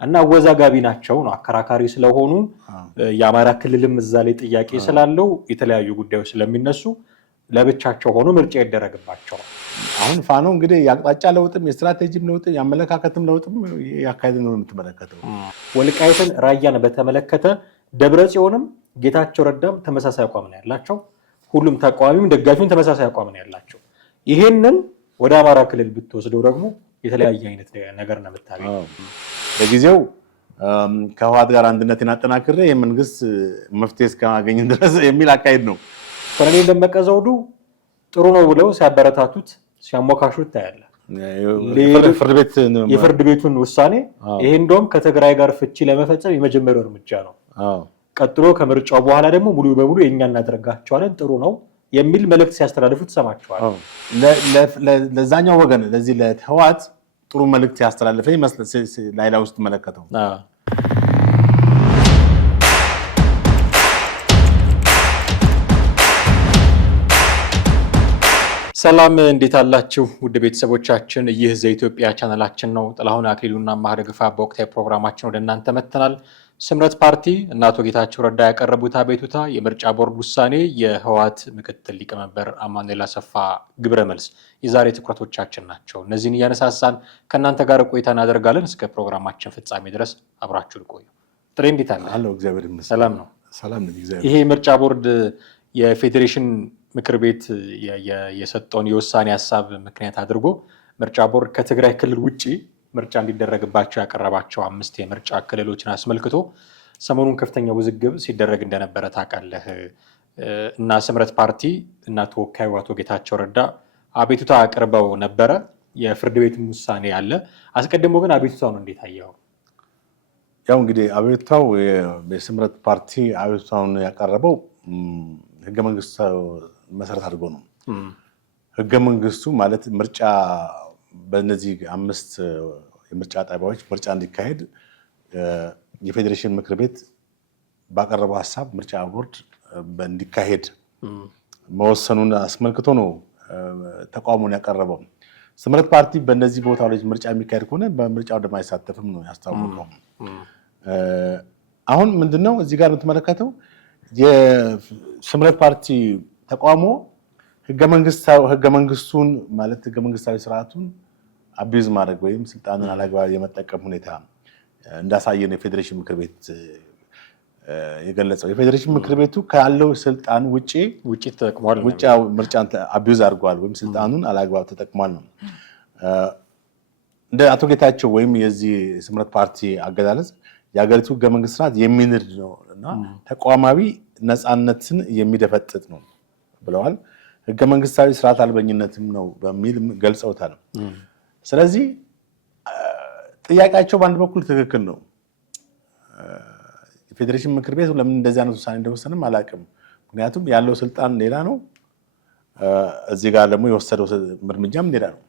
እና አወዛጋቢ ናቸው ነው አከራካሪ ስለሆኑ የአማራ ክልልም እዛ ላይ ጥያቄ ስላለው የተለያዩ ጉዳዮች ስለሚነሱ ለብቻቸው ሆኖ ምርጫ ይደረግባቸው። አሁን ፋኖ እንግዲህ ያቅጣጫ ለውጥም የስትራቴጂም ለውጥም ያመለካከትም ለውጥም ያካሄድ ነው የምትመለከተው። ወልቃይትን ራያን በተመለከተ ደብረጽዮንም ጌታቸው ረዳም ተመሳሳይ አቋም ነው ያላቸው። ሁሉም ተቃዋሚም ደጋፊውን ተመሳሳይ አቋም ነው ያላቸው። ይሄንን ወደ አማራ ክልል ብትወስደው ደግሞ የተለያየ አይነት ነገር ነው የምታገኘው። በጊዜው ከህወሓት ጋር አንድነትን አጠናክሬ የመንግስት መፍትሄ እስካገኝ ድረስ የሚል አካሄድ ነው። ኮሎኔል ደመቀ ዘውዱ ጥሩ ነው ብለው ሲያበረታቱት ሲያሞካሹት ታያለ። የፍርድ ቤቱን ውሳኔ ይሄ እንደውም ከትግራይ ጋር ፍቺ ለመፈጸም የመጀመሪያው እርምጃ ነው። ቀጥሎ ከምርጫው በኋላ ደግሞ ሙሉ በሙሉ የኛ እናደርጋቸዋለን ጥሩ ነው የሚል መልእክት ሲያስተላልፉ ተሰማቸዋል። ለዛኛው ወገን ለዚህ ለህወሓት ጥሩ መልእክት ያስተላልፈ ይመስል ላይላ ውስጥ ተመለከተው። ሰላም እንዴት አላችሁ ውድ ቤተሰቦቻችን? ይህ ዘኢትዮጵያ ቻናላችን ነው። ጥላሁን አክሊሉና ማህደር ግፋ በወቅታዊ ፕሮግራማችን ወደ እናንተ መጥተናል። ስምረት ፓርቲ እና አቶ ጌታቸው ረዳ ያቀረቡት አቤቱታ፣ የምርጫ ቦርድ ውሳኔ፣ የህወሓት ምክትል ሊቀመንበር አማኑኤል አሰፋ ግብረ መልስ የዛሬ ትኩረቶቻችን ናቸው። እነዚህን እያነሳሳን ከእናንተ ጋር ቆይታ እናደርጋለን። እስከ ፕሮግራማችን ፍጻሜ ድረስ አብራችሁን ቆዩ። ጥሬ እንዴት አለ? እግዚአብሔር ይመስገን ሰላም ነው። ሰላም ነው። ይሄ ምርጫ ቦርድ የፌዴሬሽን ምክር ቤት የሰጠውን የውሳኔ ሀሳብ ምክንያት አድርጎ ምርጫ ቦርድ ከትግራይ ክልል ውጪ ምርጫ እንዲደረግባቸው ያቀረባቸው 5 የምርጫ ክልሎችን አስመልክቶ ሰሞኑን ከፍተኛ ውዝግብ ሲደረግ እንደነበረ ታውቃለህ። እና ስምረት ፓርቲ እና ተወካዩ አቶ ጌታቸው ረዳ አቤቱታ አቅርበው ነበረ። የፍርድ ቤት ውሳኔ አለ። አስቀድሞ ግን አቤቱታውን እንዴት አየኸው? ያው እንግዲህ አቤቱታው የስምረት ፓርቲ አቤቱታውን ያቀረበው ህገ መንግስቱ መሰረት አድርጎ ነው። ህገ መንግስቱ ማለት ምርጫ በእነዚህ 5 የምርጫ ጣቢያዎች ምርጫ እንዲካሄድ የፌዴሬሽን ምክር ቤት ባቀረበው ሀሳብ ምርጫ ቦርድ እንዲካሄድ መወሰኑን አስመልክቶ ነው ተቃውሞን ያቀረበው። ስምረት ፓርቲ በእነዚህ ቦታዎች ምርጫ የሚካሄድ ከሆነ በምርጫው እንደማይሳተፍም ነው ያስታወቀው። አሁን ምንድነው እዚህ ጋር የምትመለከተው የስምረት ፓርቲ ተቃውሞ ህገ መንግስቱን ማለት ህገ መንግስታዊ ስርዓቱን አቢዝ ማድረግ ወይም ስልጣንን አላግባብ የመጠቀም ሁኔታ እንዳሳየን የፌዴሬሽን ምክር ቤት የገለጸው። የፌዴሬሽን ምክር ቤቱ ካለው ስልጣን ውጪ ተጠቅሟል፣ ምርጫን አቢዝ አድርጓል ወይም ስልጣኑን አላግባብ ተጠቅሟል ነው። እንደ አቶ ጌታቸው ወይም የዚህ ስምረት ፓርቲ አገላለጽ የሀገሪቱ ህገ መንግስት ስርዓት የሚንድ ነው እና ተቋማዊ ነፃነትን የሚደፈጥጥ ነው ብለዋል። ህገ መንግስታዊ ስርዓት አልበኝነትም ነው በሚል ገልጸውታል። ስለዚህ ጥያቄያቸው በአንድ በኩል ትክክል ነው። የፌዴሬሽን ምክር ቤት ለምን እንደዚህ አይነት ውሳኔ እንደወሰንም አላውቅም። ምክንያቱም ያለው ስልጣን ሌላ ነው፣ እዚህ ጋር ደግሞ የወሰደው እርምጃም ሌላ ነው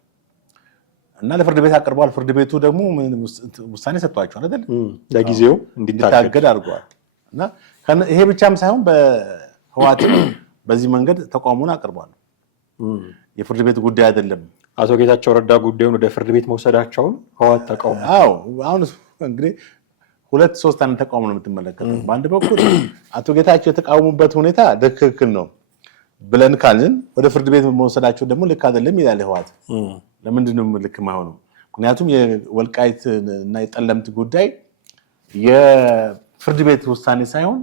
እና ለፍርድ ቤት አቅርበዋል። ፍርድ ቤቱ ደግሞ ውሳኔ ሰጥቷቸዋል አይደል? ለጊዜው እንዲታገድ አድርገዋል። እና ይሄ ብቻም ሳይሆን በህወሓት በዚህ መንገድ ተቃውሞን አቅርቧል። የፍርድ ቤት ጉዳይ አይደለም። አቶ ጌታቸው ረዳ ጉዳዩን ወደ ፍርድ ቤት መውሰዳቸውን ህወሓት ተቃውሞ። አሁን እንግዲህ 2-3 አይነት ተቃውሞ ነው የምትመለከተው። በአንድ በኩል አቶ ጌታቸው የተቃወሙበት ሁኔታ ትክክል ነው ብለን ካልን ወደ ፍርድ ቤት መውሰዳቸው ደግሞ ልክ አይደለም ይላል ህወሓት። ለምንድን ነው ልክ የማይሆነው? ምክንያቱም የወልቃይት እና የጠለምት ጉዳይ የፍርድ ቤት ውሳኔ ሳይሆን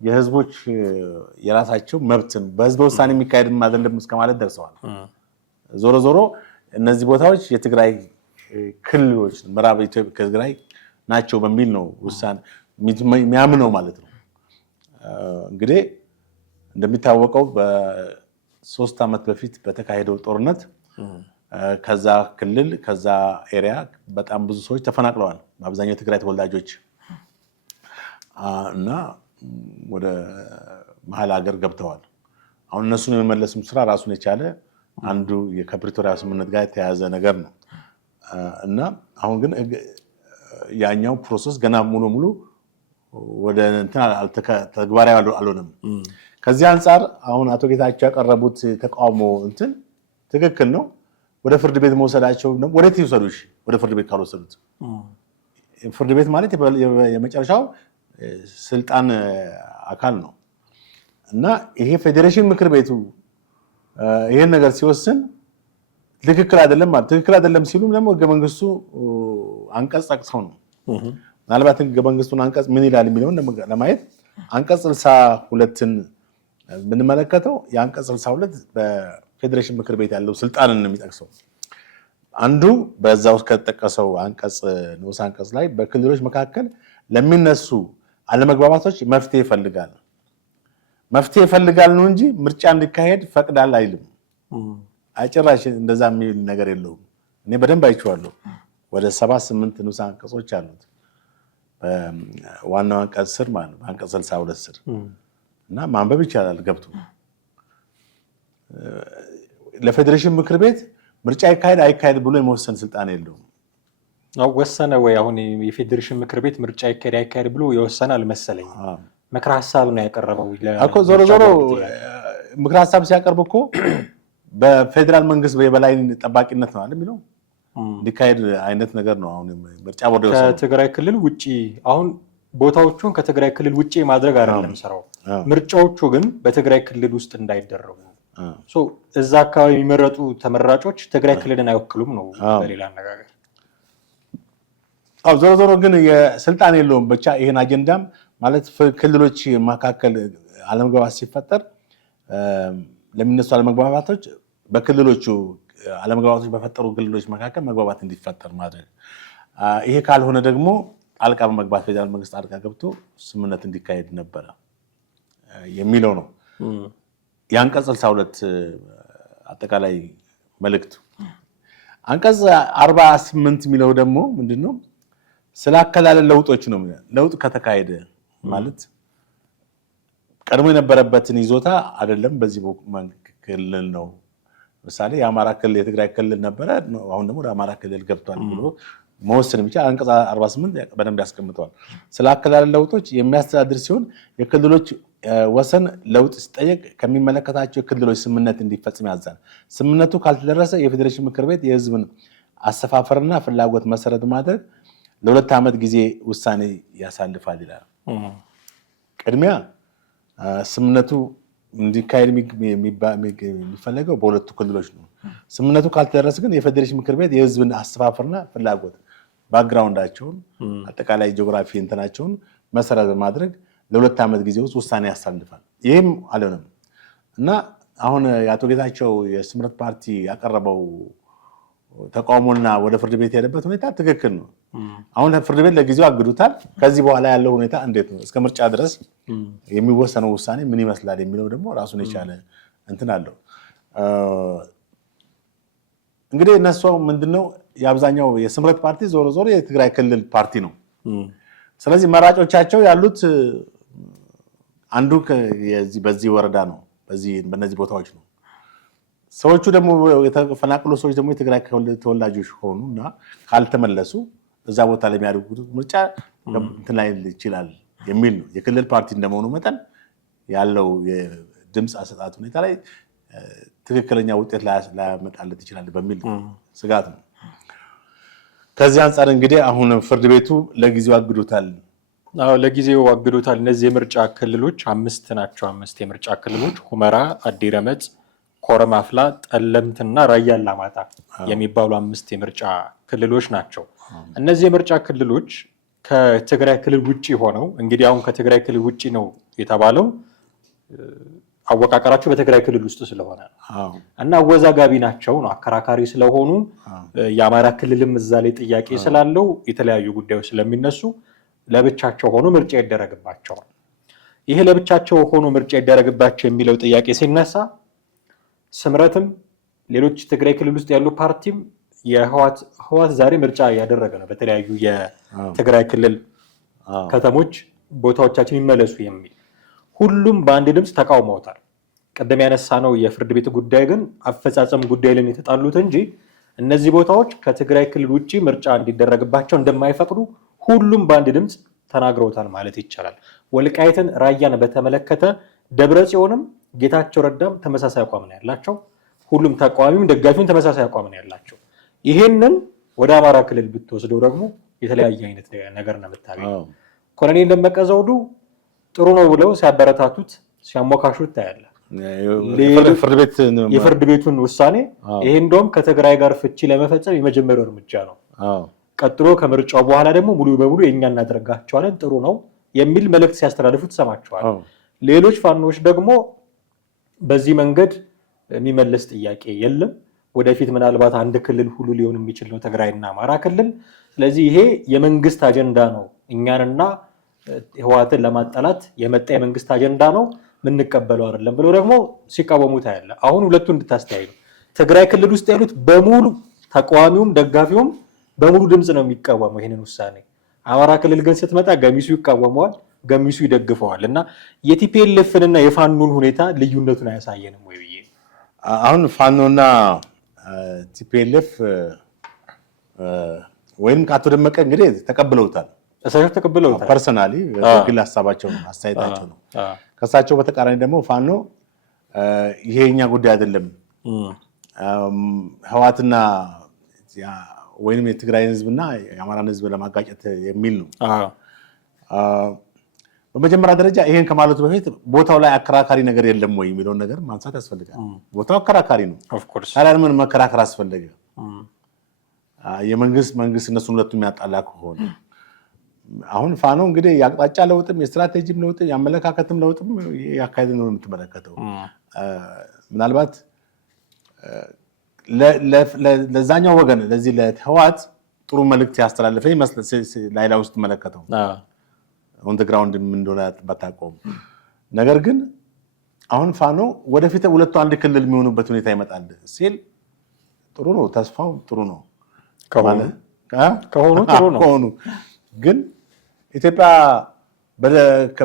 የህዝቦች የራሳቸው መብትን በህዝበ ውሳኔ የሚካሄድ አይደለም እስከማለት ደርሰዋል። ዞሮ ዞሮ እነዚህ ቦታዎች የትግራይ ክልሎች ምዕራብ ኢትዮጵያ ትግራይ ናቸው በሚል ነው ውሳኔ የሚያምነው ማለት ነው። እንግዲህ እንደሚታወቀው በ3 ዓመት በፊት በተካሄደው ጦርነት ከዛ ክልል ከዛ ኤሪያ በጣም ብዙ ሰዎች ተፈናቅለዋል። በአብዛኛው የትግራይ ተወላጆች እና ወደ መሀል ሀገር ገብተዋል። አሁን እነሱን የመመለስም ስራ ራሱን የቻለ አንዱ ከፕሪቶሪያ ስምምነት ጋር የተያያዘ ነገር ነው እና አሁን ግን ያኛው ፕሮሰስ ገና ሙሉ ወደ እንትን ተግባራዊ አልሆነም። ከዚህ አንጻር አሁን አቶ ጌታቸው ያቀረቡት ተቃውሞ እንትን ትክክል ነው። ወደ ፍርድ ቤት መውሰዳቸው ነው። ወዴት ይወሰዱ? እሺ ወደ ፍርድ ቤት ካልወሰዱት ፍርድ ቤት ማለት የመጨረሻው ስልጣን አካል ነው እና ይሄ ፌዴሬሽን ምክር ቤቱ ይሄን ነገር ሲወስን ትክክል አይደለም ማለት ትክክል አይደለም ሲሉም ደግሞ ህገ መንግስቱ አንቀጽ ጠቅሰው ነው። ምናልባት ህገ መንግስቱን አንቀጽ ምን ይላል የሚለውን ለማየት አንቀጽ 62ን ብንመለከተው የአንቀጽ 62 በፌዴሬሽን ምክር ቤት ያለው ስልጣንን ነው የሚጠቅሰው። አንዱ በዛ ውስጥ ከተጠቀሰው አንቀጽ ንዑስ አንቀጽ ላይ በክልሎች መካከል ለሚነሱ አለመግባባቶች መፍትሄ ይፈልጋል ነው እንጂ ምርጫ እንዲካሄድ ፈቅዳል አይልም። አይጭራሽ እንደዛ የሚል ነገር የለውም። እኔ በደንብ አይቼዋለሁ። ወደ 7-8 ንዑስ አንቀጾች አሉት ዋናው አንቀጽ ስር ማለት ነው፣ አንቀጽ 62 ስር እና ማንበብ ይቻላል ገብቶ። ለፌዴሬሽን ምክር ቤት ምርጫ አይካሄድ ብሎ የመወሰን ስልጣን የለውም። ወሰነ ወይ? አሁን የፌዴሬሽን ምክር ቤት ምርጫ አይካሄድ ብሎ የወሰናል መሰለኝ። ምክረ ሀሳብ ነው ያቀረበው እኮ ዞሮ ምክረ ሀሳብ ሲያቀርብ እኮ በፌዴራል መንግስት የበላይ ጠባቂነት ነው አይደል የሚለው እንዲካሄድ አይነት ነገር ነው። አሁን ምርጫ ቦርድ ከትግራይ ክልል ውጪ አሁን ቦታዎቹን ከትግራይ ክልል ውጪ ማድረግ አይደለም ስራው። ምርጫዎቹ ግን በትግራይ ክልል ውስጥ እንዳይደረጉ እዛ አካባቢ የሚመረጡ ተመራጮች ትግራይ ክልልን አይወክሉም ነው በሌላ አነጋገር። ዞሮ ግን የስልጣን የለውም ብቻ ይሄን አጀንዳም ማለት ክልሎች መካከል አለመግባባት ሲፈጠር ለሚነሱ አለመግባባቶች በክልሎቹ አለመግባባቶች በፈጠሩ ክልሎች መካከል መግባባት እንዲፈጠር ማድረግ፣ ይሄ ካልሆነ ደግሞ ጣልቃ በመግባት ፌዴራል መንግስት ጣልቃ ገብቶ ስምምነት እንዲካሄድ ነበረ የሚለው ነው የአንቀጽ 62 አጠቃላይ መልእክቱ። አንቀጽ 48 የሚለው ደግሞ ምንድነው? ስለ አከላለል ለውጦች ነው። ለውጥ ከተካሄደ ማለት ቀድሞ የነበረበትን ይዞታ አይደለም በዚህ ክልል ነው። ምሳሌ የአማራ ክልል የትግራይ ክልል ነበረ፣ አሁን ደግሞ ወደ አማራ ክልል ገብቷል ብሎ መወሰን ብቻ አንቀጽ 48 በደንብ ያስቀምጠዋል። ስለ አከላለል ለውጦች የሚያስተዳድር ሲሆን የክልሎች ወሰን ለውጥ ሲጠየቅ ከሚመለከታቸው የክልሎች ስምምነት እንዲፈጽም ያዛል። ስምምነቱ ካልተደረሰ የፌዴሬሽን ምክር ቤት የህዝብን አሰፋፈርና ፍላጎት መሰረት ማድረግ ለ2 ዓመት ጊዜ ውሳኔ ያሳልፋል ይላል። ቅድሚያ ስምምነቱ እንዲካሄድ የሚፈለገው በሁለቱ ክልሎች ነው። ስምምነቱ ካልተደረሰ ግን የፌዴሬሽን ምክር ቤት የህዝብን አሰፋፈርና ፍላጎት ባክግራውንዳቸውን አጠቃላይ ጂኦግራፊ እንትናቸውን መሰረት በማድረግ ለ2 ዓመት ጊዜ ውስጥ ውሳኔ ያሳልፋል። ይህም አልሆነም እና አሁን የአቶ ጌታቸው የስምረት ፓርቲ ያቀረበው ተቃውሞና ወደ ፍርድ ቤት የሄደበት ሁኔታ ትክክል ነው። አሁን ፍርድ ቤት ለጊዜው አግዱታል። ከዚህ በኋላ ያለው ሁኔታ እንዴት ነው? እስከ ምርጫ ድረስ የሚወሰነው ውሳኔ ምን ይመስላል የሚለው ደግሞ ራሱን የቻለ እንትን አለው። እንግዲህ እነሱ ምንድነው የአብዛኛው የስምረት ፓርቲ ዞሮ የትግራይ ክልል ፓርቲ ነው። ስለዚህ መራጮቻቸው ያሉት አንዱ በዚህ ወረዳ ነው፣ በእነዚህ ቦታዎች ነው። ሰዎቹ ደግሞ የተፈናቀሉ ሰዎች ደግሞ የትግራይ ተወላጆች ሆኑና ካልተመለሱ እዛ ቦታ ላይ የሚያደርጉት ምርጫ እንትን ላይ ይችላል የሚል ነው። የክልል ፓርቲ እንደመሆኑ መጠን ያለው የድምፅ አሰጣጥ ሁኔታ ላይ ትክክለኛ ውጤት ላያመጣለት ይችላል በሚል ስጋት ነው። ከዚህ አንጻር እንግዲህ አሁን ፍርድ ቤቱ ለጊዜው አግዶታል። ለጊዜው አግዶታል። እነዚህ የምርጫ ክልሎች 5 ናቸው። 5 የምርጫ ክልሎች ሁመራ፣ አዲረመጽ፣ ኮረም አፍላ፣ ጠለምትና ራያ አላማጣ የሚባሉ 5 የምርጫ ክልሎች ናቸው። እነዚህ የምርጫ ክልሎች ከትግራይ ክልል ውጪ ሆነው እንግዲህ አሁን ከትግራይ ክልል ውጪ ነው የተባለው አወቃቀራቸው በትግራይ ክልል ውስጥ ስለሆነ እና አወዛጋቢ ናቸው ነው አከራካሪ ስለሆኑ የአማራ ክልልም እዛ ላይ ጥያቄ ስላለው የተለያዩ ጉዳዮች ስለሚነሱ ለብቻቸው ሆኖ ምርጫ ይደረግባቸዋል። ይሄ ለብቻቸው ሆኖ ምርጫ ይደረግባቸው የሚለው ጥያቄ ሲነሳ ስምረትም ሌሎች ትግራይ ክልል ውስጥ ያሉ ፓርቲም የህዋት ዛሬ ምርጫ ያደረገ ነው። በተለያዩ የትግራይ ክልል ከተሞች ቦታዎቻችን ይመለሱ የሚል ሁሉም በአንድ ድምፅ ተቃውመውታል። ቀደም ያነሳ ነው የፍርድ ቤት ጉዳይ ግን አፈጻጸም ጉዳይ ላይ የተጣሉት እንጂ እነዚህ ቦታዎች ከትግራይ ክልል ውጪ ምርጫ እንዲደረግባቸው እንደማይፈቅዱ ሁሉም በአንድ ድምፅ ተናግረውታል ማለት ይቻላል። ወልቃይትን፣ ራያን በተመለከተ ደብረ ጽዮንም ጌታቸው ረዳም ተመሳሳይ አቋም ነው ያላቸው። ሁሉም ተቃዋሚም ደጋፊውን ተመሳሳይ አቋም ነው ያላቸው። ይሄንን ወደ አማራ ክልል ብትወስደው ደግሞ የተለያየ አይነት ነገር ነው የምታገኘው። ኮሎኔል ደመቀ ዘውዱ ጥሩ ነው ብለው ሲያበረታቱት ሲያሞካሹት ታያለህ። የፍርድ ቤቱን ውሳኔ ይሄ እንደውም ከትግራይ ጋር ፍቺ ለመፈጸም የመጀመሪያው እርምጃ ነው። ቀጥሎ ከምርጫው በኋላ ደግሞ ሙሉ በሙሉ የኛ እናደርጋቸዋለን ጥሩ ነው የሚል መልእክት ሲያስተላልፉ ተሰማቸዋል። ሌሎች ፋኖች ደግሞ በዚህ መንገድ የሚመለስ ጥያቄ የለም፣ ወደፊት ምናልባት አንድ ክልል ሁሉ ሊሆን የሚችል ነው ትግራይና አማራ ክልል። ስለዚህ ይሄ የመንግስት አጀንዳ ነው፣ እኛንና ህወሓትን ለማጣላት የመጣ የመንግስት አጀንዳ ነው፣ ምንቀበለው አይደለም ብለው ደግሞ ሲቃወሙ ታያለ። አሁን ሁለቱ እንድታስተያዩ ትግራይ ክልል ውስጥ ያሉት በሙሉ ተቃዋሚውም ደጋፊውም በሙሉ ድምፅ ነው የሚቃወመው ይሄንን ውሳኔ። አማራ ክልል ግን ስትመጣ ገሚሱ ይቃወመዋል፣ ገሚሱ ይደግፈዋል። እና የቲፒኤልኤፍንና የፋኖን ሁኔታ ልዩነቱን አያሳየንም ወይ ብዬ አሁን ፋኖና ቲፒኤልኤፍ ወይም ከአቶ ደመቀ እንግዲህ ተቀብለውታል፣ እሳቸው ተቀብለውታል። ፐርሰናሊ በግል ሀሳባቸው ነው አስተያየታቸው ነው። ከእሳቸው በተቃራኒ ደግሞ ፋኖ ይሄ የኛ ጉዳይ አይደለም ህወሓትና ወይም የትግራይን ህዝብና የአማራን ህዝብ ለማጋጨት የሚል ነው። በመጀመሪያ ደረጃ ይሄን ከማለቱ በፊት ቦታው ላይ አከራካሪ ነገር የለም ወይ የሚለውን ነገር ማንሳት ያስፈልጋል። ቦታው አከራካሪ ነው። ታዲያ ምን መከራከር አስፈለገ? የመንግስት እነሱን ሁለቱም ያጣላ ከሆነ አሁን ፋኖ እንግዲህ የአቅጣጫ ለውጥም የስትራቴጂም ለውጥም የአመለካከትም ለውጥም ያካሄድ ነው የምትመለከተው። ምናልባት ለዛኛው ወገን ለዚህ ለህወሓት ጥሩ መልእክት ያስተላለፈ ይመስል ላይላ ውስጥ ተመለከተው ኦን ዘ ግራውንድ ምን እንደሆነ ባታውቀውም፣ ነገር ግን አሁን ፋኖ ወደፊት ሁለቱ አንድ ክልል የሚሆኑበት ሁኔታ ይመጣል ሲል ጥሩ ነው፣ ተስፋው ጥሩ ነው ከሆኑ ጥሩ ነው። ግን ኢትዮጵያ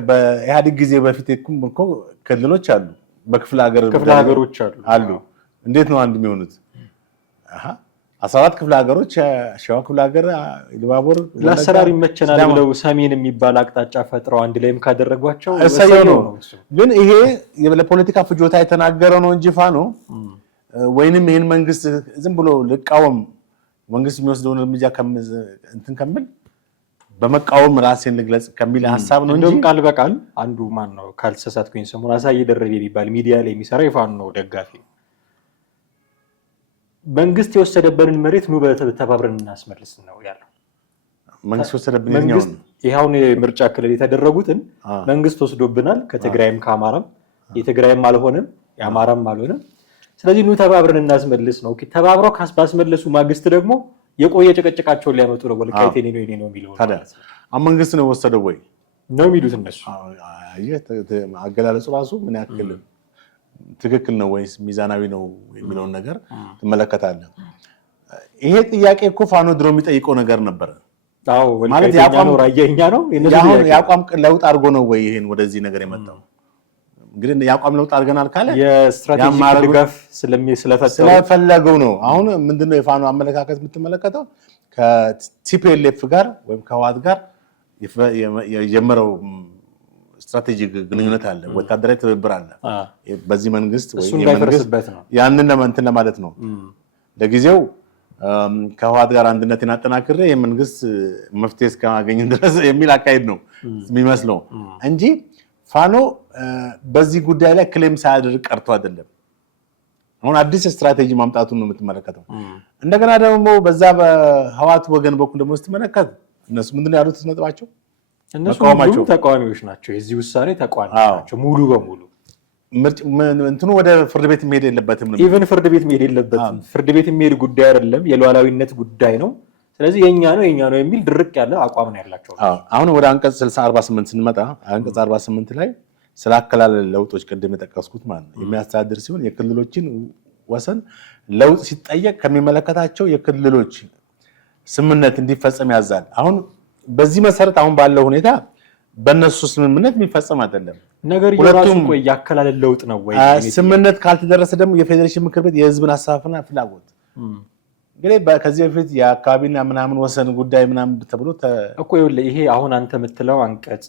በኢህአዴግ ጊዜ በፊት እኮ ክልሎች አሉ፣ በክፍለ ሀገሮች አሉ። እንዴት ነው አንድ የሚሆኑት? 14 ክፍለ ሀገሮች፣ ሸዋ ክፍለ ሀገር፣ ኢሉባቦር ለአሰራር ይመቸናል ብለው ሰሜን የሚባል አቅጣጫ ፈጥረው አንድ ላይም ካደረጓቸው እሰየው ነው። ግን ይሄ ለፖለቲካ ፍጆታ የተናገረው ነው እንጂ ፋኖ ወይንም ይሄን መንግስት ዝም ብሎ ልቃወም መንግስት የሚወስደውን እርምጃ እንትን ከምል በመቃወም ራሴን ልግለጽ ከሚል ሀሳብ ነው እንጂ ቃል በቃል አንዱ ማን ነው ካልተሳሳትኩኝ ሰሞኑን አሳየ ደረቤ የሚባል ሚዲያ ላይ የሚሰራ የፋኖ ደጋፊ መንግስት የወሰደበንን መሬት ኑ ተባብረን እናስመልስ ነው ያለው። መንግስት ወሰደብን ይሄውን የምርጫ ክልል የተደረጉትን መንግስት ወስዶብናል፣ ከትግራይም ከአማራም የትግራይም አልሆነም የአማራም አልሆነም። ስለዚህ ኑ ተባብረን እናስመልስ ነው። ተባብረው ባስመለሱ ማግስት ደግሞ የቆየ ጭቅጭቃቸውን ሊያመጡ ነው። ወልቃይት የኔ ነው የኔ ነው የሚለው ታዲያ መንግስት ነው ወሰደው ወይ ነው የሚሉት እነሱ። አገላለጹ ራሱ ምን ያክል ትክክል ነው ወይስ ሚዛናዊ ነው የሚለውን ነገር ትመለከታለህ። ይሄ ጥያቄ እኮ ፋኖ ድሮ የሚጠይቀው ነገር ነበር። ማለት የአቋም ለውጥ አድርጎ ነው ወይ ይሄን ወደዚህ ነገር የመጣው? እንግዲህ የአቋም ለውጥ አድርገናል ካለ የስትራቴጂክ ድጋፍ ስለፈለገው ነው። አሁን ምንድነው የፋኖ አመለካከት የምትመለከተው? ከቲፒኤልኤፍ ጋር ወይም ከህወሓት ጋር የጀመረው ስትራቴጂክ ግንኙነት አለ፣ ወታደራዊ ትብብር አለ። በዚህ መንግስት ያንን እንትን ለማለት ነው። ለጊዜው ከህወሓት ጋር አንድነትን አጠናክሬ የመንግስት መፍትሄ እስከማገኝ ድረስ የሚል አካሄድ ነው የሚመስለው እንጂ ፋኖ በዚህ ጉዳይ ላይ ክሌም ሳያደርግ ቀርቶ አይደለም። አሁን አዲስ ስትራቴጂ ማምጣቱን ነው የምትመለከተው። እንደገና ደግሞ በዛ በህወሓት ወገን በኩል ደግሞ ስትመለከት እነሱ ምንድን ነው ያሉት ነጥባቸው? እነሱ ተቃዋሚዎች ናቸው። የዚህ ውሳኔ ተቃዋሚዎች ናቸው ሙሉ በሙሉ። እንትኑ ወደ ፍርድ ቤት መሄድ የለበትም። ኢቨን ፍርድ ቤት መሄድ የለበትም። ፍርድ ቤት የሚሄድ ጉዳይ አይደለም፣ የሉዓላዊነት ጉዳይ ነው። ስለዚህ የኛ ነው የሚል ድርቅ ያለ አቋም ነው ያላቸው። አሁን ወደ አንቀጽ 48 ስንመጣ አንቀጽ 48 ላይ ስለ አከላለል ለውጦች ቅድም የጠቀስኩት ማለት ነው የሚያስተዳድር ሲሆን የክልሎችን ወሰን ለውጥ ሲጠየቅ ከሚመለከታቸው የክልሎች ስምምነት እንዲፈጸም ያዛል። አሁን በዚህ መሰረት አሁን ባለው ሁኔታ በእነሱ ስምምነት የሚፈጸም አይደለም። ነገር የራሱ ያከላለል ለውጥ ነው ወይ? ስምምነት ካልተደረሰ ደግሞ የፌዴሬሽን ምክር ቤት የህዝብን ሀሳብና ፍላጎት እንግዲህ ከዚህ በፊት የአካባቢና ምናምን ወሰን ጉዳይ ምናምን ተብሎ እኮ ይኸውልህ ይሄ አሁን አንተ የምትለው አንቀጽ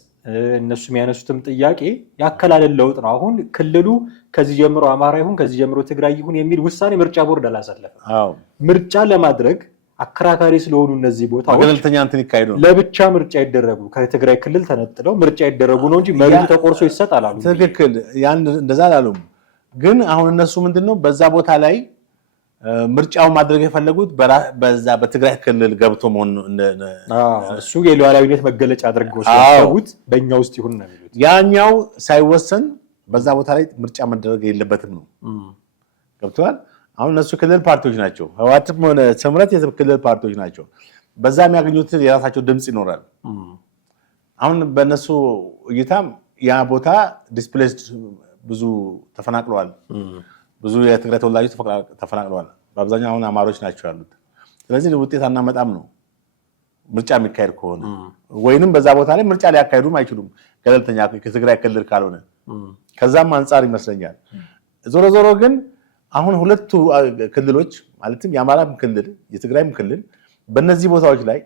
እነሱ የሚያነሱትም ጥያቄ ያከላለል ለውጥ ነው። አሁን ክልሉ ከዚህ ጀምሮ አማራ ይሁን ከዚህ ጀምሮ ትግራይ ይሁን የሚል ውሳኔ ምርጫ ቦርድ አላሳለፈም። ምርጫ ለማድረግ አከራካሪ ስለሆኑ እነዚህ ቦታዎች ገለልተኛ እንትን ይካሄዱ ለብቻ ምርጫ ይደረጉ ከትግራይ ክልል ተነጥለው ምርጫ ይደረጉ ነው እንጂ መሬቱ ተቆርሶ ይሰጣል አሉ። ትክክል ያን እንደዛ አላሉም። ግን አሁን እነሱ ምንድነው በዛ ቦታ ላይ ምርጫውን ማድረግ የፈለጉት በዛ በትግራይ ክልል ገብቶ መሆን እሱ የሉዓላዊነት መገለጫ አድርገው ሲያስቡት በእኛ ውስጥ ይሁን ነው የሚሉት። ያኛው ሳይወሰን በዛ ቦታ ላይ ምርጫ መደረግ የለበትም ነው። ገብቷል። አሁን እነሱ ክልል ፓርቲዎች ናቸው። ህወሓትም ሆነ ስምረት የክልል ፓርቲዎች ናቸው። በዛ የሚያገኙት የራሳቸው ድምፅ ይኖራል። አሁን በእነሱ እይታም ያ ቦታ ዲስፕሌስድ ብዙ ተፈናቅለዋል። ብዙ የትግራይ ተወላጆች ተፈናቅለዋል። በአብዛኛው አሁን አማሮች ናቸው ያሉት። ስለዚህ ውጤት አናመጣም ነው ምርጫ የሚካሄድ ከሆነ ወይንም በዛ ቦታ ላይ ምርጫ ሊያካሄዱም አይችሉም ገለልተኛ ከትግራይ ክልል ካልሆነ። ከዛም አንጻር ይመስለኛል ዞሮ ዞሮ ግን አሁን ሁለቱ ክልሎች ማለትም የአማራም ክልል የትግራይም ክልል በእነዚህ ቦታዎች ላይ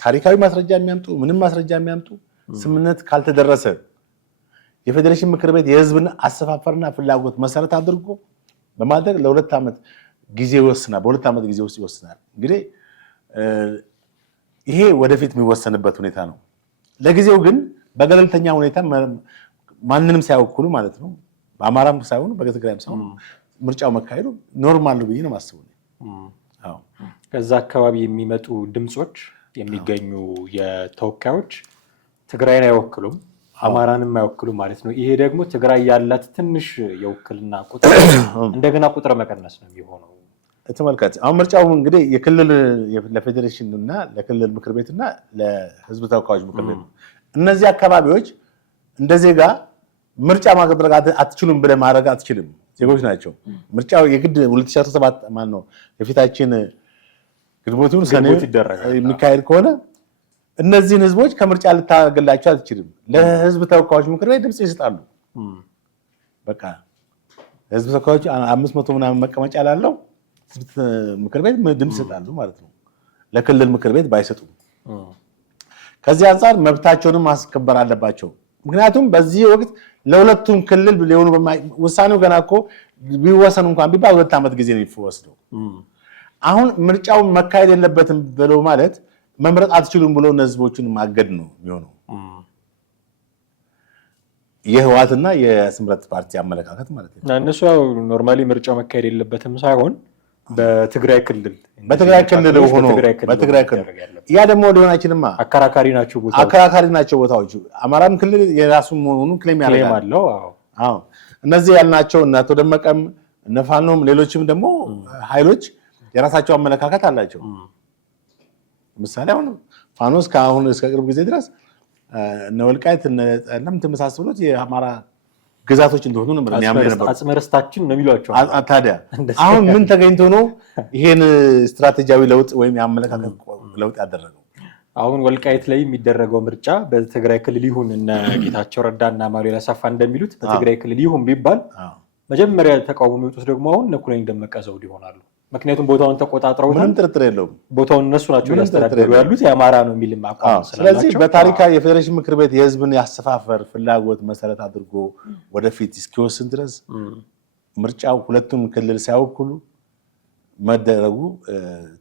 ታሪካዊ ማስረጃ የሚያምጡ ምንም ማስረጃ የሚያምጡ ስምምነት ካልተደረሰ የፌዴሬሽን ምክር ቤት የህዝብን አሰፋፈርና ፍላጎት መሰረት አድርጎ በማድረግ ለሁለት ዓመት ጊዜ ይወስናል። በሁለት ዓመት ጊዜ ውስጥ ይወስናል። እንግዲህ ይሄ ወደፊት የሚወሰንበት ሁኔታ ነው። ለጊዜው ግን በገለልተኛ ሁኔታ ማንንም ሳይወክሉ ማለት ነው በአማራም ሳይሆኑ በትግራይም ሳይሆኑ ምርጫው መካሄዱ ኖርማል ነው ብዬ ነው የማስበው። ከዛ አካባቢ የሚመጡ ድምፆች የሚገኙ የተወካዮች ትግራይን አይወክሉም፣ አማራንም አይወክሉም ማለት ነው። ይሄ ደግሞ ትግራይ ያላት ትንሽ የውክልና ቁጥር እንደገና ቁጥር መቀነስ ነው የሚሆነው። ተመልከት አሁን ምርጫው እንግዲህ የክልል ለፌዴሬሽን እና ለክልል ምክር ቤትና ለህዝብ ተወካዮች ምክር ቤት እነዚህ አካባቢዎች እንደ ዜጋ ምርጫ ማድረግ አትችሉም ብለህ ማድረግ አትችልም። ዜጎች ናቸው። ምርጫው የግድ 2017 ማን ነው የፊታችን ግንቦቱን ሰኔ የሚካሄድ ከሆነ እነዚህን ህዝቦች ከምርጫ ልታገላቸው አትችልም። ለህዝብ ተወካዮች ምክር ቤት ድምጽ ይሰጣሉ። በቃ ህዝብ ተወካዮች 500 ምናምን መቀመጫ ላለው ምክር ቤት ድምጽ ይሰጣሉ ማለት ነው። ለክልል ምክር ቤት ባይሰጡም ከዚህ አንፃር መብታቸውንም ማስከበር አለባቸው። ምክንያቱም በዚህ ወቅት ለሁለቱም ክልል ሊሆኑ ውሳኔው ገና እኮ ቢወሰን እንኳን ቢባል 2 ዓመት ጊዜ ነው የሚወስደው። አሁን ምርጫው መካሄድ የለበትም ብለው ማለት መምረጥ አትችሉም ብሎ ህዝቦችን ማገድ ነው የሚሆነው። የህወሓትና የስምረት ፓርቲ አመለካከት ማለት ነው። እነሱ ኖርማሊ ምርጫው መካሄድ የለበትም ሳይሆን በትግራይ ክልል ሆኖ በትግራይ ክልል ያ ደግሞ ሊሆን አይችልማ። አከራካሪ ናቸው ቦታዎቹ። አማራም ክልል የራሱ መሆኑን ክሌም ያደርጋል። አዎ እነዚህ ያልናቸው እነ አቶ ደመቀም እነ ፋኖም ሌሎችም ደግሞ ኃይሎች የራሳቸው አመለካከት አላቸው። ምሳሌ አሁን ፋኖ እስከ ቅርብ ጊዜ ድረስ እነ ወልቃይት እነ ጠለምት የመሳሰሉት የአማራ ግዛቶች እንደሆኑ ነው የሚያምነው። አጽመርስታችን ነው የሚሏቸው። ታዲያ አሁን ምን ተገኝቶ ነው ይሄን ስትራቴጂያዊ ለውጥ ወይም የአመለካከት ለውጥ ያደረገው? አሁን ወልቃይት ላይ የሚደረገው ምርጫ በትግራይ ክልል ይሁን እነ ጌታቸው ረዳና ማኑኤል አሰፋ እንደሚሉት በትግራይ ክልል ይሁን ቢባል መጀመሪያ ተቃውሞ የሚወጡት ደግሞ አሁን እነ ኩነኔ ደመቀ ዘውድ ይሆናሉ። ምክንያቱም ቦታውን ተቆጣጥረውታል። ምንም ጥርጥር የለውም። ቦታውን እነሱ ናቸው ያስተዳድሩ ያሉት የአማራ ነው የሚል አቋም ስላላቸው። ስለዚህ በታሪካዊ የፌዴሬሽን ምክር ቤት የህዝብን ያሰፋፈር ፍላጎት መሰረት አድርጎ ወደፊት እስኪወስን ድረስ ምርጫው ሁለቱም ክልል ሳይወክሉ መደረጉ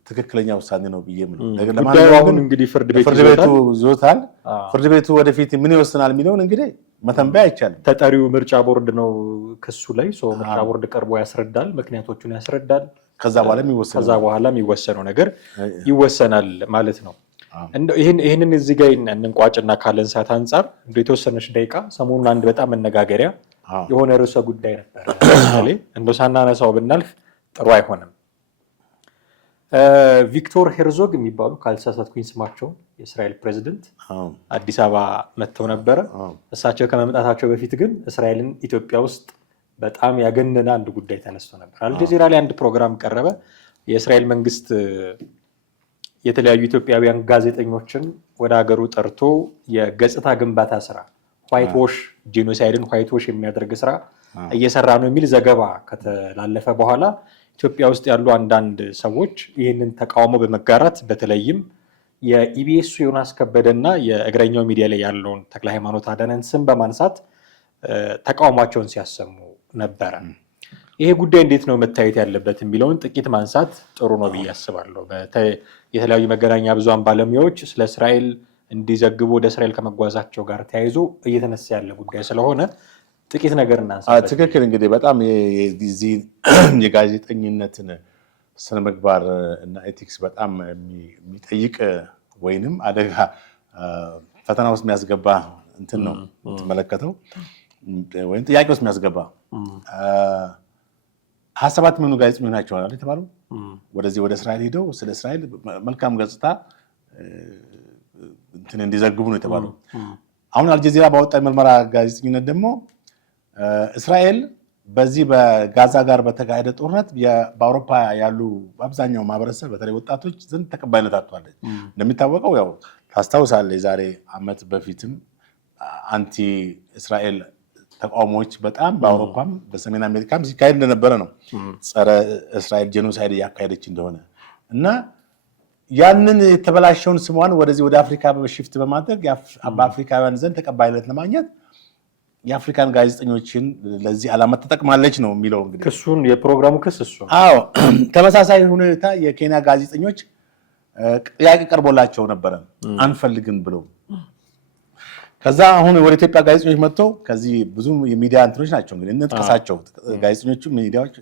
ተከክለኛ ውሳኔ ነው ብዬ ነው። ለማንኛውም እንግዲህ ፍርድ ቤቱ ዞታል። ፍርድ ቤቱ ወደፊት ምን ይወስናል የሚለውን እንግዲህ መተንበያ አይቻልም። ተጠሪው ምርጫ ቦርድ ነው ክሱ ላይ ምርጫ ቦርድ ቀርቦ ያስረዳል፣ ምክንያቶቹን ያስረዳል። ከዛ በኋላ የሚወሰነው ነገር ይወሰናል ማለት ነው። ይህንን እዚህ ጋር እንቋጭና ካለን ሰዓት አንጻር እንደ የተወሰነች ደቂቃ ሰሞኑን አንድ በጣም መነጋገሪያ የሆነ ርዕሰ ጉዳይ ነበር። እንደው ሳናነሳው ብናልፍ ጥሩ አይሆንም። ቪክቶር ሄርዞግ የሚባሉ ካልተሳሳትኩኝ ስማቸው የእስራኤል ፕሬዚደንት አዲስ አበባ መጥተው ነበረ። እሳቸው ከመምጣታቸው በፊት ግን እስራኤልን ኢትዮጵያ ውስጥ በጣም ያገነነ አንድ ጉዳይ ተነስቶ ነበር። አልጀዚራ ላይ አንድ ፕሮግራም ቀረበ። የእስራኤል መንግስት የተለያዩ ኢትዮጵያውያን ጋዜጠኞችን ወደ ሀገሩ ጠርቶ የገጽታ ግንባታ ስራ ዋይት ዎሽ ጄኖሳይድን ዋይት ዎሽ የሚያደርግ ስራ እየሰራ ነው የሚል ዘገባ ከተላለፈ በኋላ ኢትዮጵያ ውስጥ ያሉ አንዳንድ ሰዎች ይህንን ተቃውሞ በመጋራት በተለይም የኢቢኤሱ ዮናስ ከበደና የእግረኛው ሚዲያ ላይ ያለውን ተክለ ሃይማኖት አዳነን ስም በማንሳት ተቃውሟቸውን ሲያሰሙ ነበረ። ይሄ ጉዳይ እንዴት ነው መታየት ያለበት የሚለውን ጥቂት ማንሳት ጥሩ ነው ብዬ አስባለሁ። የተለያዩ መገናኛ ብዙሃን ባለሙያዎች ስለ እስራኤል እንዲዘግቡ ወደ እስራኤል ከመጓዛቸው ጋር ተያይዞ እየተነሳ ያለ ጉዳይ ስለሆነ ጥቂት ነገር እናንሳ። ትክክል። እንግዲህ በጣም የጋዜጠኝነትን ስነ ምግባር እና ኤቲክስ በጣም የሚጠይቅ ወይንም አደጋ ፈተና ውስጥ የሚያስገባ እንትን ነው የምትመለከተው፣ ወይም ጥያቄ ውስጥ የሚያስገባ 27 የሚሆኑ ጋዜጠኞች ናቸው የተባሉ ወደ እስራኤል ሄደው ስለ እስራኤል መልካም ገጽታ እንትን እንዲዘግቡ ነው የተባለው። አሁን አልጀዚራ ባወጣ ምርመራ ጋዜጠኝነት ደግሞ እስራኤል በዚህ በጋዛ ጋር በተካሄደ ጦርነት በአውሮፓ ያሉ አብዛኛው ማህበረሰብ በተለይ ወጣቶች ዘንድ ተቀባይነት አጥቷለች። እንደሚታወቀው ያው ታስታውሳለህ የዛሬ ዓመት በፊትም አንቲ እስራኤል ተቃውሞዎች በጣም በአውሮፓም በሰሜን አሜሪካም ሲካሄድ እንደነበረ ነው። ጸረ እስራኤል ጄኖሳይድ እያካሄደች እንደሆነ እና ያንን የተበላሸውን ስሟን ወደ አፍሪካ በሽፍት በማድረግ በአፍሪካውያን ዘንድ ተቀባይነት ለማግኘት የአፍሪካን ጋዜጠኞችን ለዚህ ዓላማ ተጠቅማለች ነው የሚለው። እንግዲህ ክሱን የፕሮግራሙ ክስ እሱ። አዎ ተመሳሳይ ሁኔታ የኬንያ ጋዜጠኞች ጥያቄ ቀርቦላቸው ነበረ አንፈልግም ብለው። ከዛ አሁን ወደ ኢትዮጵያ ጋዜጠኞች መጥተው ከዚህ ብዙ የሚዲያ እንትኖች ናቸው እንግዲህ እንጥቀሳቸው ጋዜጠኞቹ ሚዲያዎች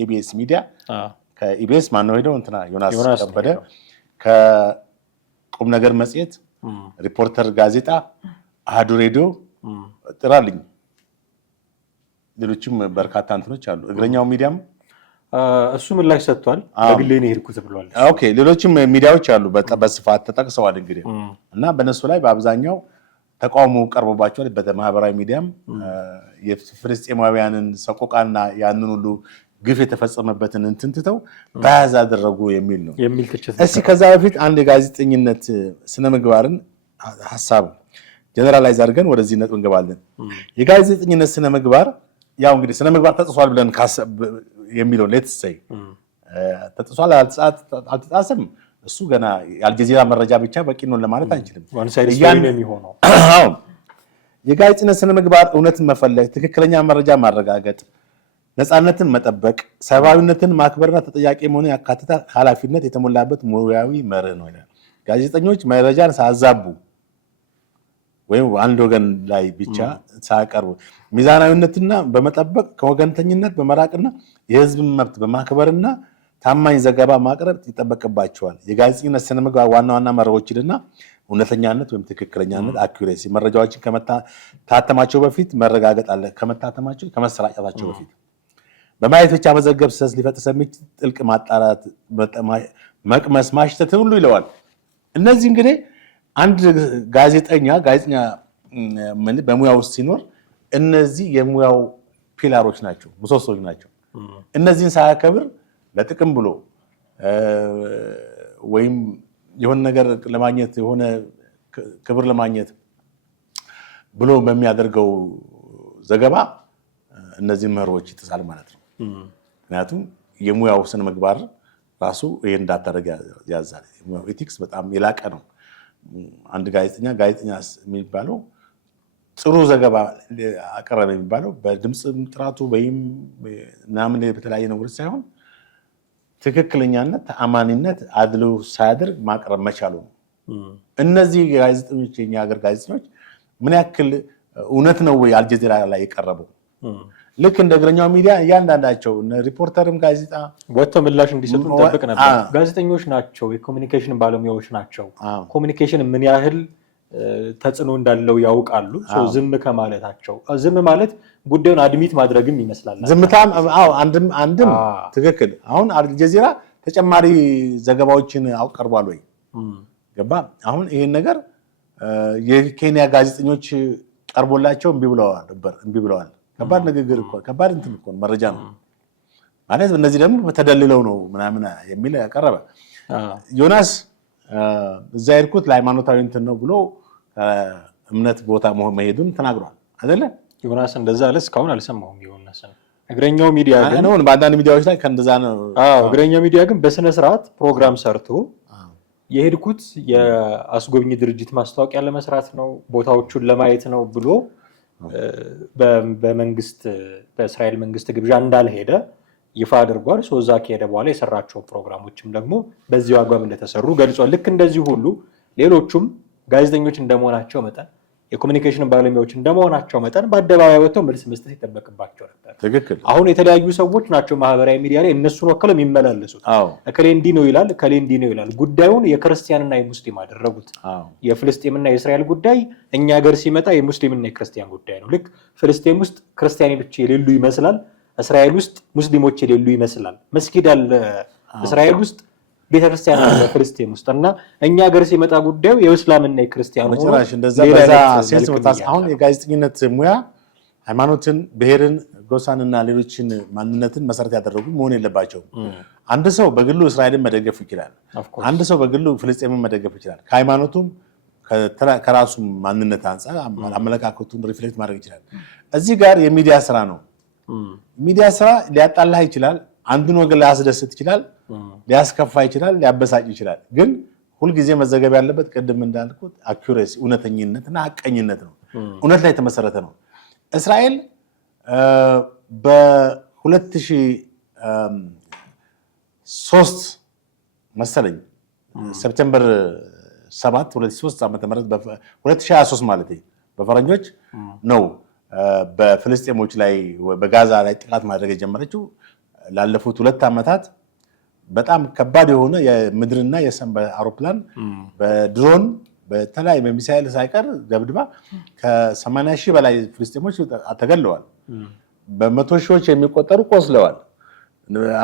ኢቢኤስ ሚዲያ ከኢቢኤስ ማነው ሄደው እንትና ዮናስ ከበደ ከቁም ነገር መጽሔት፣ ሪፖርተር ጋዜጣ፣ አሃዱ ሬዲዮ ጥራልኝ ሌሎችም በርካታ እንትኖች አሉ። እግረኛው ሚዲያም እሱ ምላሽ ሰጥቷል። በግሌ ነው የሄድኩት ብሏል። ኦኬ ሌሎችም ሚዲያዎች አሉ በስፋት ተጠቅሰዋል እንግዲህ እና በእነሱ ላይ በአብዛኛው ተቃውሞ ቀርቦባቸዋል። በማህበራዊ ሚዲያም የፍልስጤማውያንን ሰቆቃና ያንን ሁሉ ግፍ የተፈጸመበትን እንትን ትተው በያዝ አደረጉ የሚል ነው የሚል ትችት። እስኪ ከዛ በፊት አንድ የጋዜጠኝነት ስነ ምግባርን ሀሳብ ጀነራላይዝ አድርገን ወደዚህ ነጥብ እንገባለን። የጋዜጠኝነት ስነ ምግባር ያው እንግዲህ ስነ ምግባር ተጥሷል ብለን የሚለው ሌትስ ሴይ ተጥሷል አልተጣሰም፣ እሱ ገና የአልጀዚራ መረጃ ብቻ በቂ ነው ለማለት አንችልም። የጋዜጠኝነት ስነ ምግባር እውነትን መፈለግ፣ ትክክለኛ መረጃ ማረጋገጥ፣ ነፃነትን መጠበቅ፣ ሰብአዊነትን ማክበርና ተጠያቂ መሆን ያካትታ ኃላፊነት የተሞላበት ሙያዊ መርህ ነው ይላል። ጋዜጠኞች መረጃን ሳያዛቡ ወይም አንድ ወገን ላይ ብቻ ሳያቀርቡ ሚዛናዊነትና በመጠበቅ ከወገንተኝነት በመራቅና የሕዝብን መብት በማክበርና ታማኝ ዘገባ ማቅረብ ይጠበቅባቸዋል። የጋዜጠኝነት ስነ ምግባር ዋና ዋና መርሆችንና እውነተኛነት ወይም ትክክለኛነት አኩሬሲ፣ መረጃዎችን ከመታተማቸው በፊት መረጋገጥ አለ። ከመታተማቸው ከመሰራጨታቸው በፊት በማየት ብቻ መዘገብ ስህተት ሊፈጥር ስለሚችል ጥልቅ ማጣራት፣ መቅመስ፣ ማሽተት ሁሉ ይለዋል። እነዚህ እንግዲህ አንድ ጋዜጠኛ በሙያው ውስጥ ሲኖር እነዚህ የሙያው ፒላሮች ናቸው፣ ምሰሶች ናቸው። እነዚህን ሳያከብር ለጥቅም ብሎ ወይም የሆነ ነገር ለማግኘት የሆነ ክብር ለማግኘት ብሎ በሚያደርገው ዘገባ እነዚህን መርሆች ይጥሳል ማለት ነው። ምክንያቱም የሙያው ስነ ምግባር ራሱ ይሄ እንዳታደርግ ያዛል። የሙያው ኤቲክስ በጣም የላቀ ነው። አንድ ጋዜጠኛ የሚባለው ጥሩ ዘገባ አቀረበ የሚባለው በድምፅ ጥራቱ ወይም ምናምን በተለያየ ነገሮች ሳይሆን ትክክለኛነት፣ ተአማኒነት፣ አድሎ ሳያደርግ ማቅረብ መቻሉ ነው። እነዚህ ጋዜጠኞች የኛ ሀገር ጋዜጠኞች ምን ያክል እውነት ነው ወይ አልጀዚራ ላይ የቀረበው? ልክ እንደ እግረኛው ሚዲያ እያንዳንዳቸው ሪፖርተርም ጋዜጣ ወጥተው ምላሽ እንዲሰጡ እንጠብቅ ነበር። ጋዜጠኞች ናቸው፣ የኮሚኒኬሽን ባለሙያዎች ናቸው። ኮሚኒኬሽን ምን ያህል ተጽዕኖ እንዳለው ያውቃሉ። ዝም ከማለታቸው ዝም ማለት ጉዳዩን አድሚት ማድረግም ይመስላል። ዝምታም አንድም ትክክል። አሁን አልጀዚራ ተጨማሪ ዘገባዎችን አቀርቧል ወይ ገባ? አሁን ይሄን ነገር የኬንያ ጋዜጠኞች ቀርቦላቸው እምቢ ብለዋል። ከባድ ንግግር እኮ ከባድ እንትን እኮ መረጃ ነው ማለት። እነዚህ ደግሞ ተደልለው ነው ምናምን የሚል ያቀረበ ዮናስ እዛ ሄድኩት ለሃይማኖታዊ እንትን ነው ብሎ እምነት ቦታ መሄዱን ተናግሯል አይደለ? ዮናስ እንደዛ አለ። እስካሁን አልሰማሁም ዮናስ። እግረኛው ሚዲያ ግን ነው በአንዳንድ ሚዲያዎች ላይ ከእንደዛ ነው። እግረኛው ሚዲያ ግን በስነ ስርዓት ፕሮግራም ሰርቶ የሄድኩት የአስጎብኝ ድርጅት ማስታወቂያ ለመስራት ነው፣ ቦታዎቹን ለማየት ነው ብሎ በመንግስት በእስራኤል መንግስት ግብዣ እንዳልሄደ ይፋ አድርጓል። እዛ ከሄደ በኋላ የሰራቸው ፕሮግራሞችም ደግሞ በዚሁ አግባብ እንደተሰሩ ገልጿል። ልክ እንደዚህ ሁሉ ሌሎቹም ጋዜጠኞች እንደመሆናቸው መጠን የኮሚኒኬሽን ባለሙያዎች እንደመሆናቸው መጠን በአደባባይ ወጥተው መልስ መስጠት ይጠበቅባቸው ነበር። ትክክል። አሁን የተለያዩ ሰዎች ናቸው ማህበራዊ ሚዲያ ላይ እነሱን ወክለው የሚመላለሱት። እከሌ እንዲህ ነው ይላል፣ እከሌ እንዲህ ነው ይላል። ጉዳዩን የክርስቲያንና የሙስሊም አደረጉት። የፍልስጤምና የእስራኤል ጉዳይ እኛ ሀገር ሲመጣ የሙስሊምና የክርስቲያን ጉዳይ ነው። ልክ ፍልስጤም ውስጥ ክርስቲያኖች የሌሉ ይመስላል፣ እስራኤል ውስጥ ሙስሊሞች የሌሉ ይመስላል። መስጊድ አለ እስራኤል ውስጥ፣ ቤተክርስቲያን አለ ፍልስጤም ውስጥ እና እኛ ሀገር ሲመጣ ጉዳዩ የእስላምና የክርስቲያን ሆኖ አሁን የጋዜጠኝነት ሙያ ሃይማኖትን፣ ብሔርን፣ ጎሳንና ሌሎችን ማንነትን መሰረት ያደረጉ መሆን የለባቸውም። አንድ ሰው በግሉ እስራኤልን መደገፍ ይችላል። አንድ ሰው በግሉ ፍልስጤምን መደገፍ ይችላል። ከሃይማኖቱም ከራሱ ማንነት አንጻር አመለካከቱን ሪፍሌክት ማድረግ ይችላል። እዚህ ጋር የሚዲያ ስራ ነው። ሚዲያ ስራ ሊያጣላህ ይችላል። አንዱን ወገን ሊያስደስት ይችላል፣ ሊያስከፋ ይችላል፣ ሊያበሳጭ ይችላል። ግን ሁልጊዜ መዘገብ ያለበት ቅድም እንዳልኩት አኩሬሲ፣ እውነተኝነትና ሐቀኝነት ነው። እውነት ላይ የተመሰረተ ነው። እስራኤል በ2003 መሰለኝ ሴፕቴምበር 7 2003 ዓ.ም 2023 ማለት በፈረንጆች ነው በፍልስጤሞች ላይ በጋዛ ላይ ጥቃት ማድረግ የጀመረችው። ላለፉት 2 ዓመታት በጣም ከባድ የሆነ የምድርና የሰማይ አውሮፕላን በድሮን በተለያዩ በሚሳኤል ሳይቀር ደብድባ ከ80 ሺህ በላይ ፍልስጤሞች ተገለዋል። በመቶ ሺዎች የሚቆጠሩ ቆስለዋል።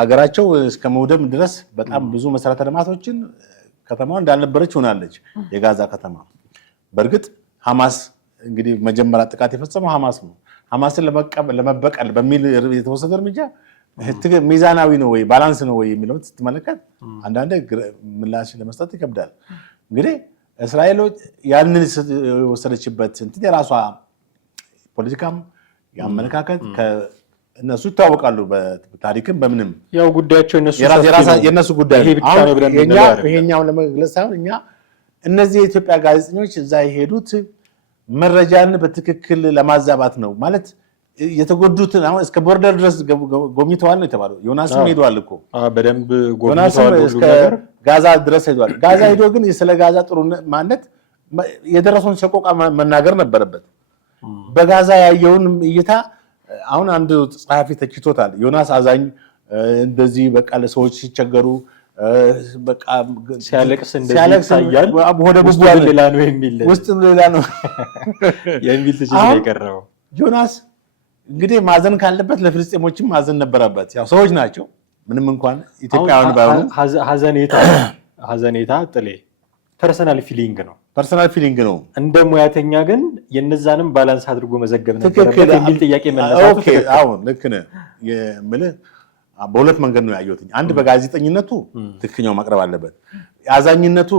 አገራቸው እስከ መውደም ድረስ በጣም ብዙ መሰረተ ልማቶችን ከተማው እንዳልነበረች ሆናለች የጋዛ ከተማ። በእርግጥ ሐማስ እንግዲህ መጀመሪያ ጥቃት የፈጸመው ሐማስ ነው። ሐማስን ለመበቀል በሚል የተወሰደ እርምጃ ሚዛናዊ ነው ወይ ባላንስ ነው ወይ የሚለውን ስትመለከት አንዳንዴ ምላሽ ለመስጠት ይከብዳል። እንግዲህ እስራኤሎች ያንን የወሰደችበት እንትን የራሷ ፖለቲካም የአመለካከት እነሱ ይታወቃሉ። በታሪክም በምንም ያው ጉዳያቸው የነሱ ጉዳይ ይሄኛው ለመግለጽ ሳይሆን እኛ እነዚህ የኢትዮጵያ ጋዜጠኞች እዛ የሄዱት መረጃን በትክክል ለማዛባት ነው ማለት የተጎዱትን አሁን እስከ ቦርደር ድረስ ጎብኝተዋል ነው የተባለው። ዮናስም ሄዷል እኮ በደንብ ጎብኝተዋል፣ ሁሉ ነገር ጋዛ ድረስ ሄዷል። ጋዛ ሄዶ ግን ስለ ጋዛ ጥሩ ማለት የደረሰውን ሰቆቃ መናገር ነበረበት። በጋዛ ያየውን እይታ አሁን አንድ ጸሐፊ ተችቶታል። ዮናስ አዛኝ እንደዚህ በቃ ለሰዎች ሲቸገሩ በቃ ሲያለቅስ ይታያል፣ ወደ ውስጥ ሌላ ነው የሚል ውስጥ ሌላ ነው የሚል ትችት ነው የቀረበው። ዮናስ እንግዲህ ማዘን ካለበት ለፍልስጤሞችም ማዘን ነበረበት። ያው ሰዎች ናቸው ምንም እንኳን ኢትዮጵያውያን ባይሆኑ። ሀዘኔታ ጥሌ ፐርሰናል ፊሊንግ ነው። እንደ ሙያተኛ ግን የነዛንም ባላንስ አድርጎ መዘገብ ነበረበት የሚል ጥያቄ መነሳቱ አሁን ልክ ነህ የምልህ በሁለት መንገድ ነው ያየሁት። አንድ በጋዜጠኝነቱ ትክክለኛው ማቅረብ አለበት። አዛኝነቱ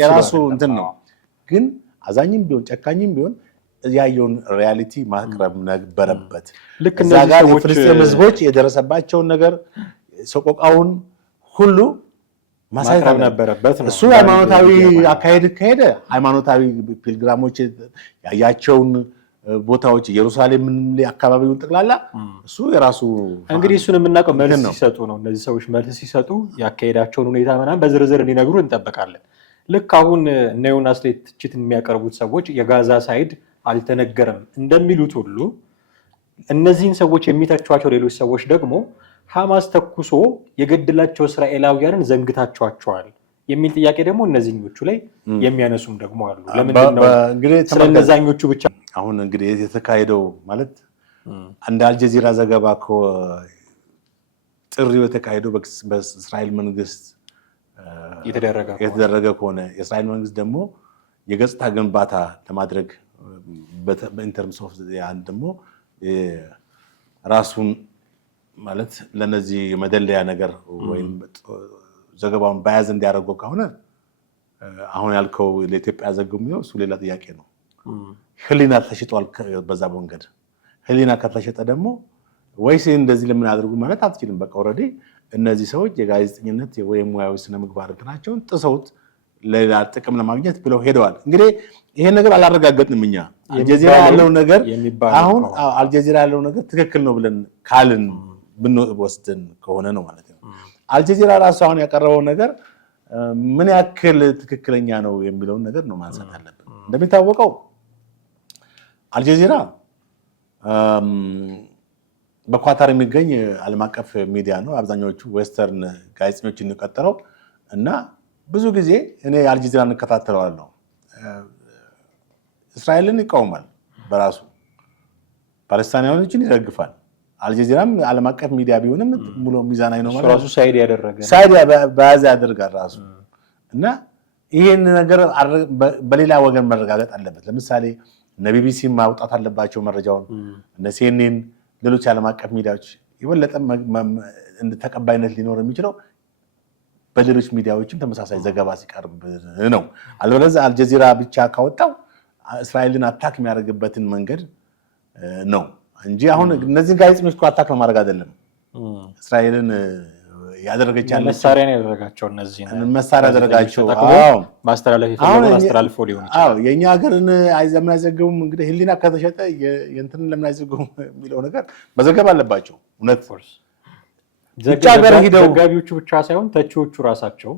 የራሱ እንትን ነው። ግን አዛኝም ቢሆን ጨካኝም ቢሆን ያየውን ሪያሊቲ ማቅረብ ነበረበት። ልክ እዛ ጋር የፍልስጤም ህዝቦች የደረሰባቸውን ነገር ሰቆቃውን ሁሉ ማሳየት ነበረበት። እሱ ሃይማኖታዊ አካሄድ ከሄደ ሃይማኖታዊ ፒልግራሞች ያያቸውን ቦታዎች ኢየሩሳሌም አካባቢውን ጠቅላላ እሱ የራሱ እንግዲህ እሱን የምናውቀው መልስ ሲሰጡ ነው። እነዚህ ሰዎች መልስ ሲሰጡ ያካሄዳቸውን ሁኔታ ምናምን በዝርዝር እንዲነግሩ እንጠብቃለን። ልክ አሁን እነ ዮናስ ላይ ትችት የሚያቀርቡት ሰዎች የጋዛ ሳይድ አልተነገረም እንደሚሉት ሁሉ እነዚህን ሰዎች የሚተቿቸው ሌሎች ሰዎች ደግሞ ሐማስ ተኩሶ የገደላቸው እስራኤላውያንን ዘንግታቸዋቸዋል የሚል ጥያቄ ደግሞ እነዚህኞቹ ላይ የሚያነሱም ደግሞ አሉ። ለምንድን ነው ስለነዛኞቹ ብቻ አሁን እንግዲህ የተካሄደው ማለት አንድ አልጀዚራ ዘገባ ጥሪው የተካሄደው በእስራኤል መንግስት የተደረገ ከሆነ የእስራኤል መንግስት ደግሞ የገጽታ ግንባታ ለማድረግ በኢንተርምስ ኦፍ ያን ደግሞ ራሱን ማለት ለነዚህ የመደለያ ነገር ወይም ዘገባውን በያዝ እንዲያደርገው ከሆነ አሁን ያልከው ለኢትዮጵያ ዘግሞ እሱ ሌላ ጥያቄ ነው። ህሊና ተሽጧል። በዛ መንገድ ህሊና ከተሸጠ ደግሞ ወይስ እንደዚህ ለምን አድርጉ ማለት አትችልም። በቃ ኦልሬዲ እነዚህ ሰዎች የጋዜጠኝነት ወይም ሙያዊ ስነ ምግባር እንትናቸውን ጥሰውት ሌላ ጥቅም ለማግኘት ብለው ሄደዋል። እንግዲህ ይሄን ነገር አላረጋገጥንም እኛ አልጀዚራ ያለው ነገር አሁን አልጀዚራ ያለው ነገር ትክክል ነው ብለን ካልን ብንወስድን ከሆነ ነው ማለት ነው። አልጀዚራ ራሱ አሁን ያቀረበው ነገር ምን ያክል ትክክለኛ ነው የሚለውን ነገር ነው ማንሳት አለብን። እንደሚታወቀው አልጀዚራ በኳታር የሚገኝ ዓለም አቀፍ ሚዲያ ነው። አብዛኞቹ ዌስተርን ጋዜጠኞችን የቀጠረው እና ብዙ ጊዜ እኔ አልጀዚራ እንከታተለዋለሁ። እስራኤልን ይቃወማል፣ በራሱ ፓለስታይናውያኖችን ይደግፋል። አልጀዚራም ዓለም አቀፍ ሚዲያ ቢሆንም ሙሉ ሚዛናዊ ነው ማለት ራሱ ሳይድ ያደረገ ሳይድ በያዘ ያደርጋል ራሱ እና ይሄን ነገር በሌላ ወገን መረጋገጥ አለበት። ለምሳሌ እነ ቢቢሲ ማውጣት አለባቸው መረጃውን፣ እነ ሲኤንኤን፣ ሌሎች ዓለም አቀፍ ሚዲያዎች የበለጠ ተቀባይነት ሊኖር የሚችለው በሌሎች ሚዲያዎችም ተመሳሳይ ዘገባ ሲቀርብ ነው። አልበለዚያ አልጀዚራ ብቻ ካወጣው እስራኤልን አታክ የሚያደርግበትን መንገድ ነው እንጂ አሁን እነዚህ ጋዜጠኞች እኮ አታክ ለማድረግ አይደለም። እስራኤልን ያደረገች ያለ መሳሪያ ነው ያደረጋቸው። እነዚህ መሳሪያ ያደረጋቸው ማስተላለፍ ይፈልጋሉ አስተላልፎ ሊሆን ይችላል። የኛ ሀገርን ለምን አይዘገቡም? እንግዲህ ህሊና ከተሸጠ የእንትን ለምን አይዘገቡም የሚለው ነገር መዘገብ አለባቸው። እውነት ዘጋቢዎቹ ብቻ ሳይሆን ተቺዎቹ ራሳቸው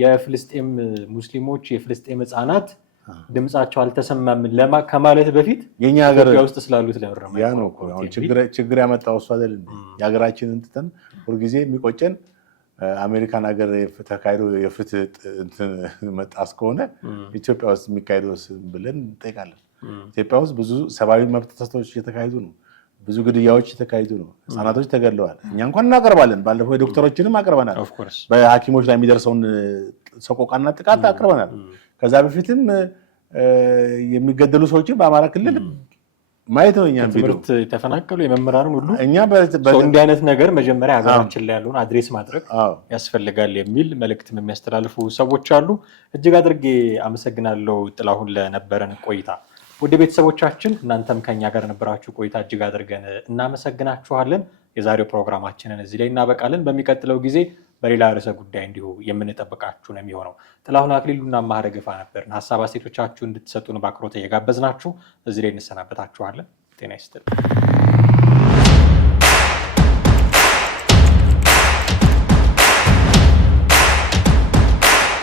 የፍልስጤም ሙስሊሞች የፍልስጤም ህፃናት ድምጻቸው አልተሰማም ከማለት በፊት የኛ ሀገር ውስጥ ስላሉት ለምረማ ያ ነው እኮ አሁን ችግር ያመጣው እሱ አይደል እንዴ? የሀገራችንን ትተን ሁልጊዜ የሚቆጨን አሜሪካን ሀገር ተካሂዶ የፍትህ እንትን መጣስ ከሆነ ኢትዮጵያ ውስጥ የሚካሄደው ብለን እንጠይቃለን። ኢትዮጵያ ውስጥ ብዙ ሰብአዊ መብት ጥሰቶች እየተካሄዱ ነው። ብዙ ግድያዎች የተካሄዱ ነው። ህጻናቶች ተገድለዋል። እኛ እንኳን እናቀርባለን። ባለፈው ዶክተሮችንም አቅርበናል። በሐኪሞች ላይ የሚደርሰውን ሰቆቃና ጥቃት አቅርበናል። ከዛ በፊትም የሚገደሉ ሰዎችን በአማራ ክልል ማየት ነው። እኛም ትምህርት የተፈናቀሉ የመምህራንን ሁሉ እንዲህ አይነት ነገር መጀመሪያ ሀገራችን ላይ ያለውን አድሬስ ማድረግ ያስፈልጋል የሚል መልእክትም የሚያስተላልፉ ሰዎች አሉ። እጅግ አድርጌ አመሰግናለሁ ጥላሁን ለነበረን ቆይታ። ውድ ቤተሰቦቻችን እናንተም ከኛ ጋር ነበራችሁ ቆይታ እጅግ አድርገን እናመሰግናችኋለን። የዛሬው ፕሮግራማችንን እዚህ ላይ እናበቃለን። በሚቀጥለው ጊዜ በሌላ ርዕሰ ጉዳይ እንዲሁ የምንጠብቃችሁ ነው የሚሆነው። ጥላሁን አክሊሉና ማህረ ገፋ ነበርን። ሀሳብ አስተያየቶቻችሁ እንድትሰጡን በአክብሮት እየጋበዝናችሁ እዚህ ላይ እንሰናበታችኋለን። ጤና ይስጥልኝ።